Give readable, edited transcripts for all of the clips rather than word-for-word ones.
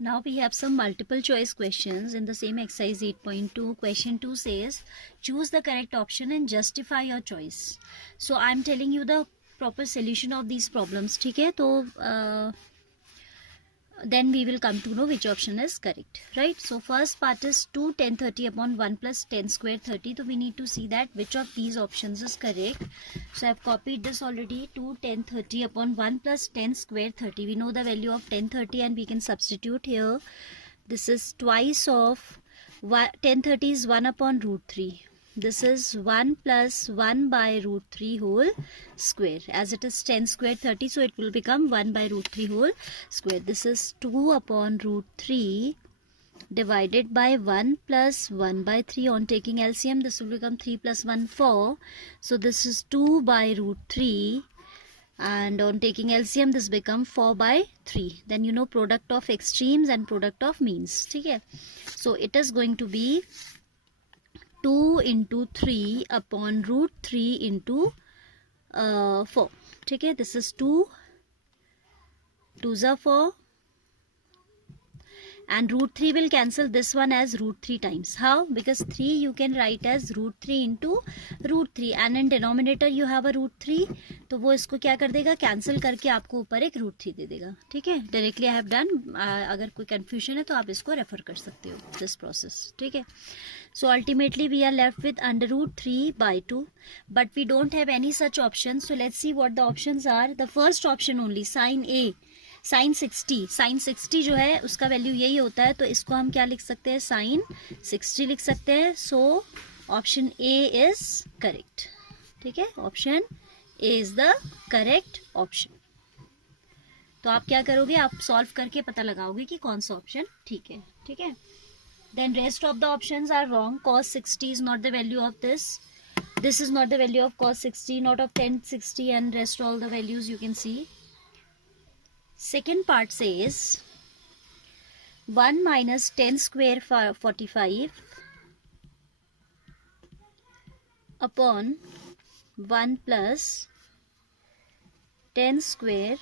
Now we have some multiple choice questions in the same exercise 8.2. Question 2 says, choose the correct option and justify your choice. So I am telling you the proper solution of these problems. ठीक है, तो then we will come to know which option is correct, right? So first part is 2 10 30 upon 1 plus 10 square 30. So we need to see that which of these options is correct. So I have copied this already. 2 10 30 upon 1 plus 10 square 30. We know the value of 10 30 and we can substitute here. This is twice of 10 30 is 1 upon root 3. This is 1 plus 1 by root 3 whole square. As it is 10 square 30, so it will become 1 by root 3 whole square. This is 2 upon root 3 divided by 1 plus 1 by 3. On taking LCM, this will become 3 plus 1, 4. So this is 2 by root 3. And on taking LCM, this becomes 4 by 3. Then you know product of extremes and product of means. Okay? So it is going to be 2 into 3 upon root 3 into 4. ठीक है, this is 2 2s are 4 and root 3 will cancel this one as root 3 times. How? Because 3 you can write as root 3 into root 3 and in denominator you have a root 3, तो वो इसको क्या कर देगा, cancel करके आपको ऊपर एक रूट 3 दे देगा. ठीक है, डायरेक्टली आई हैव डन. अगर कोई कंफ्यूजन है तो आप इसको रेफर कर सकते हो दिस प्रोसेस. ठीक है, so ultimately we are left with under root 3 by 2, but we don't have any such option. So let's see what the options are. The first option only, sin A, sin 60. sin 60 जो है उसका value यही होता है, तो इसको हम क्या लिख सकते हैं, sin 60 लिख सकते हैं. So option A is correct. ठीक है, option A is the correct option. तो आप क्या करोगे, आप सॉल्व करके पता लगाओगे कि कौन सा ऑप्शन ठीक है. ठीक है, then rest of the options are wrong. Cos 60 is not the value of this. This is not the value of cos 60, not of tan 60, and rest all the values you can see. Second part says 1 minus 10 square 45 upon 1 plus 10 square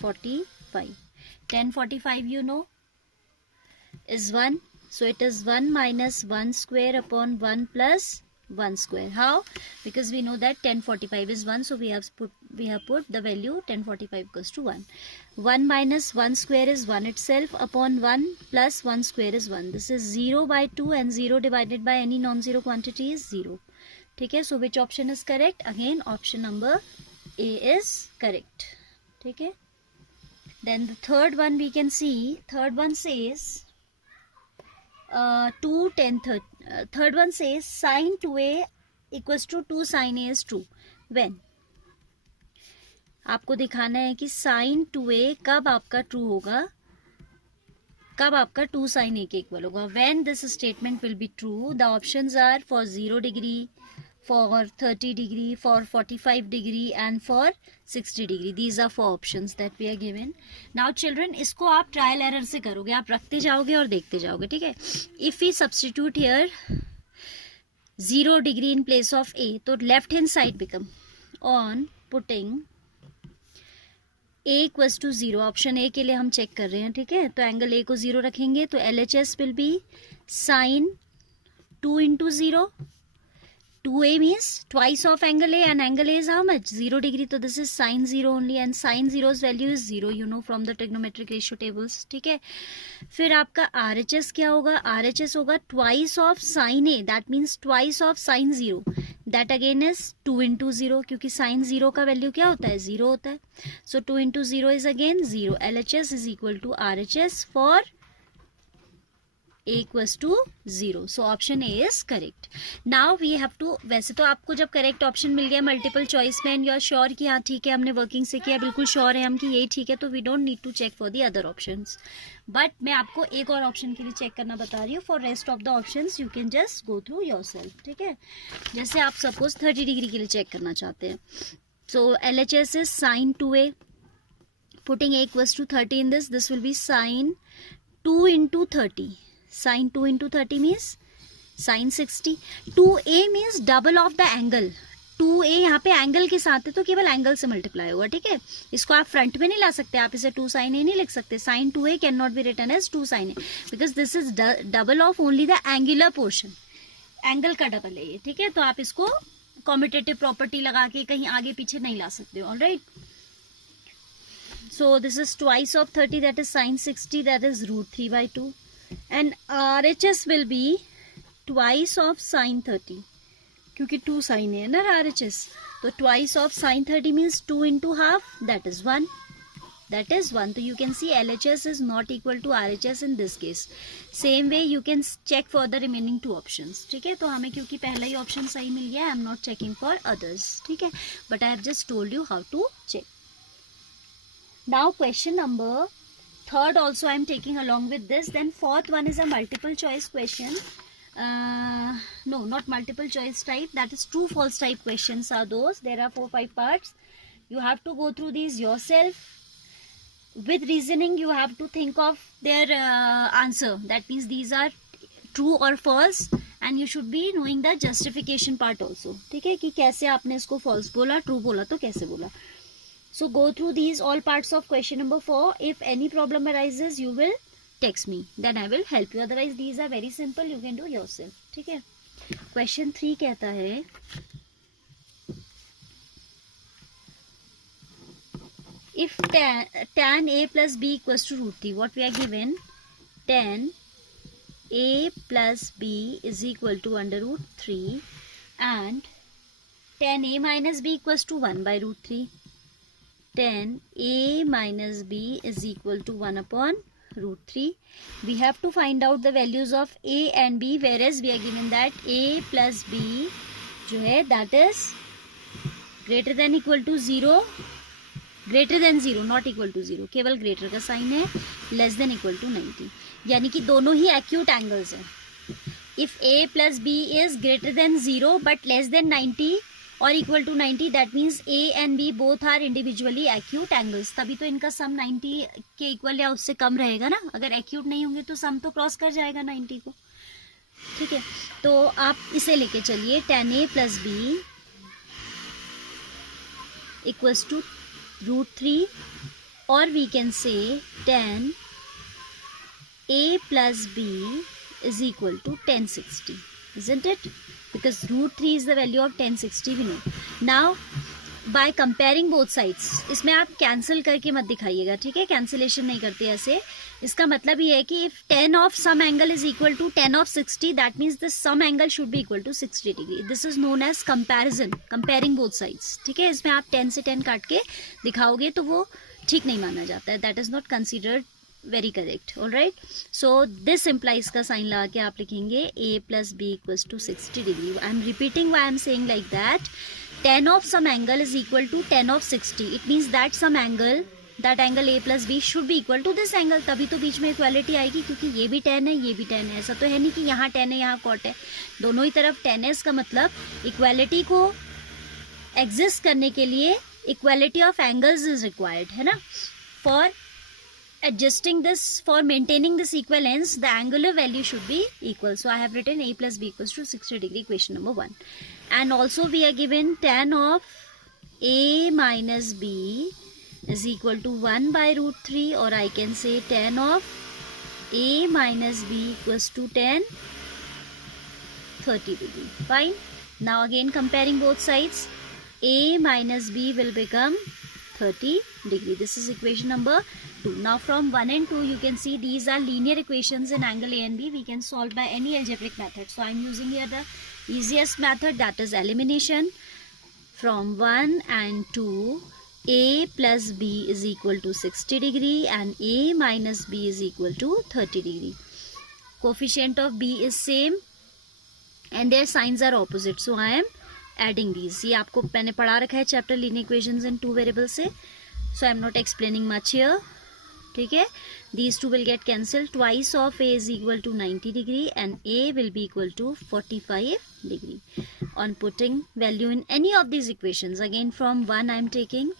45. 10 45 you know is 1. So it is 1 minus 1 square upon 1 plus 1 square. How? Because we know that 1045 is 1. So we have put the value 1045 equals to 1. 1 minus 1 square is 1 itself upon 1 plus 1 square is 1. This is 0 by 2 and 0 divided by any non-zero quantity is 0. ठीक है, so which option is correct? Again option number A is correct. ठीक है, then the third one we can see. Third one says 2 10 30. Third one says sin 2a equals to 2 sin a is true. When? आपको दिखाना है कि sin 2a कब आपका true होगा, कब आपका 2 sin a के इक्वल होगा. When this statement will be true. The options are for 0 degree, for 30 degree, for 45 degree and for 60 degree. These are 4 options that we are given. Now children, इसको आप trial error से करोगे, आप रखते जाओगे और देखते जाओगे. ठीक है, if we substitute here 0 degree in place of a, तो left hand side become on putting a equals to 0. Option A के लिए हम चेक कर रहे हैं. ठीक है, तो एंगल ए को 0 रखेंगे तो LHS will be sin 2 into 0. 2a means twice of angle A and angle A is how much? 0 degree. So this is sin 0 only and sin 0's value is 0, you know from the trigonometric ratio tables. ठीक है, फिर आपका RHS क्या होगा, RHS होगा twice of sin A, that means twice of sin 0, that again is 2 into 0, क्योंकि sin 0 का value क्या होता है, 0 होता है. So 2 into 0 is again 0. LHS is equal to RHS for A equals to 0. So option A is correct. Now we have to, वैसे तो आपको जब करेक्ट ऑप्शन मिल गया मल्टीपल चॉइस में एंड यू आर श्योर कि हाँ ठीक है, हमने वर्किंग से किया, बिल्कुल श्योर है हम कि यही ठीक है, तो we don't need to check for the other options. But मैं आपको एक और ऑप्शन के लिए चेक करना बता रही हूँ. For rest of the options you can just go through yourself. ठीक है, जैसे आप सपोज 30 डिग्री के लिए चेक करना चाहते हैं. सो LHS is sin 2a. Putting a equals to 30 in this will be sin 2 into 30. Sin 2 into 30 means sin 60. 2a means double of the angle. 2a यहाँ पे एंगल के साथ है तो केवल एंगल से मल्टीप्लाई होगा, ठीक है। इसको आप फ्रंट में नहीं ला सकते, आप इसे 2 sin a नहीं लिख सकते। sin 2a can not be written as 2 sin a because this is double of only the angular portion, angle का डबल है ये, ठीक है। तो आप इसको कॉम्यूटेटिव प्रॉपर्टी लगा के कहीं आगे पीछे नहीं ला सकते हो, alright. So this is twice of 30 that is sin 60 that is √3/2 and RHS will be twice of sin 30 क्योंकि 2 sin है ना RHS, तो twice of sin 30 means 2 into half that is 1, that is 1. So you can see LHS is not equal to RHS in this case. Same way you can check for the remaining 2 options, ठीक है। तो हमें क्योंकि पहला ही option सही मिल गया, I am not checking for others, ठीक है, but I have just told you how to check. Now question number 3rd also I am taking along with this. Then 4th one is a multiple choice question. No, not multiple choice type, that is true false type questions are those. There are 4-5 parts. You have to go through these yourself. With reasoning you have to think of their answer, that means these are true or false and you should be knowing the justification part also, ठीक है, कि कैसे आपने इसको false बोला, true बोला तो कैसे बोला. So go through these all parts of question number 4. If any problem arises you will text me, then I will help you. Otherwise these are very simple, you can do yourself, ठीक है. Question 3 कहता है if tan a plus b equals to √3, what we are given, tan a plus b is equal to under √3 and tan a minus b equals to 1/√3. Tan a minus b is equal to 1 upon √3. We have to find out the values of a and b, whereas we are given that a plus b जो है that is greater than equal to 0, greater than 0 not equal to 0, केवल greater का sign है, less than equal to 90, यानी कि दोनों ही acute angles हैं. If a plus b is greater than 0 but less than 90 और equal to 90, that means a and b both are individually acute angles. तभी तो इनका सम 90 के इक्वल या उससे कम रहेगा ना. अगर एक्यूट नहीं होंगे तो सम तो क्रॉस कर जाएगा 90 को, ठीक है. तो आप इसे लेके चलिए, tan a plus b equals to √3 or we can say tan a plus b is equal to 1060, isn't it? Because √3 is the value of 1060 we know. Now by comparing both sides, इसमें आप cancel करके मत दिखाइएगा, ठीक है, cancellation नहीं करते ऐसे. इसका मतलब ये है कि if tan of some angle is equal to tan of 60, that means the some angle should be equal to 60 degree. This is known as comparison, comparing both sides, ठीक है. इसमें आप 10 से 10 काट के दिखाओगे तो वो ठीक नहीं माना जाता है, that is not considered very correct. All right, so this implies का साइन लगा के आप लिखेंगे a plus b equals to 60 degree. I am repeating why I am saying like that. Tan of some angle is equal to tan of 60. It means that some angle, that angle a plus b should be equal to this angle. तभी तो बीच में equality आएगी, क्योंकि ये भी tan है ये भी tan है. ऐसा तो है नहीं कि यहाँ tan है यहाँ cot है, दोनों ही तरफ tan है. इसका मतलब इक्वालिटी को एग्जिस्ट करने के लिए equality of angles is required, है ना. For adjusting this, for maintaining this equivalence, the angular value should be equal. So I have written a plus b equals to 60 degree, equation number 1. And also we are given tan of a minus b is equal to 1/√3, or I can say tan of a minus b equals to tan 30 degree. Fine. Now again comparing both sides, a minus b will become 30 degree. This is equation number 2. Now from 1 and 2 you can see these are linear equations in angle A and B. We can solve by any algebraic method. So I am using here the easiest method, that is elimination. From 1 and 2, a plus b is equal to 60 degree and a minus b is equal to 30 degree. Coefficient of b is same and their signs are opposite. So I am adding these. ये आपको मैंने पढ़ा रखा है chapter linear equations in 2 variables से. So I am not explaining much here. ठीक है. These two will get cancelled. Twice of a is equal to 90 degree and a will be equal to 45 degree. On putting value in any of these equations, again from 1 I am taking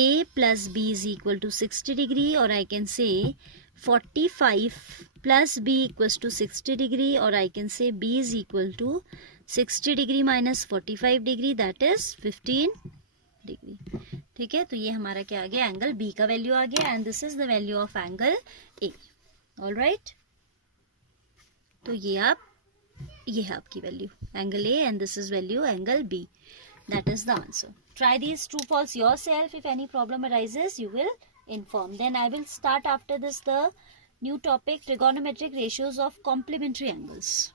a plus b is equal to 60 degree, or I can say 45 plus b equals to 60 degree, or I can say b is equal to 60 degree minus 45 degree, that is 15 degree. ठीक है, तो ये हमारा क्या आ गया, angle b का value आ गया, and this is the value of angle a. All right, तो ये है आपकी value angle a, and this is value angle b. That is the answer. Try these true false yourself. If any problem arises, you will inform. Then I will start after this the new topic, trigonometric ratios of complementary angles.